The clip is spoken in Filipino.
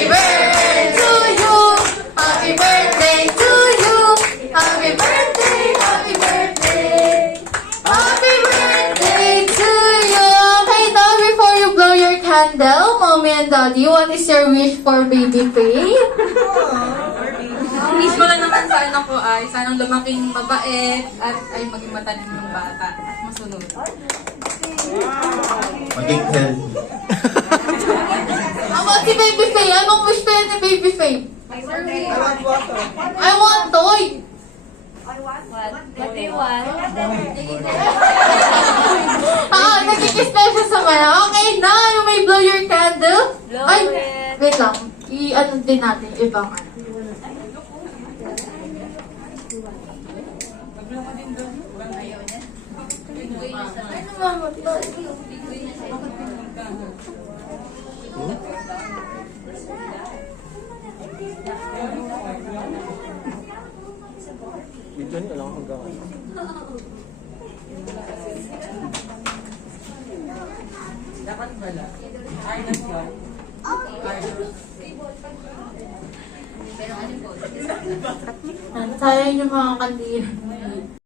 Happy birthday to you. Happy birthday to you. Happy birthday, happy birthday. Happy birthday to you. Okay, now before you blow your candle, Mommy and Daddy, what is your wish for baby Faye? Ang wish ko lang naman sa anak ko ay sanang lumaking mabait at ay maging matalim ng bata at masunod. Maging healthy. About si baby Faye, anong wish ko yan ni baby Faye? I want toy. What do you want? Nagkikis na siya sa kanya. Okay na, you may blow your candle. Blow Ay, it. wait lang. I-ano din natin, ibang ano. Ano mama to? Dito niyo lang hanggang ano. Dapat wala. Sayang yung mga kandila.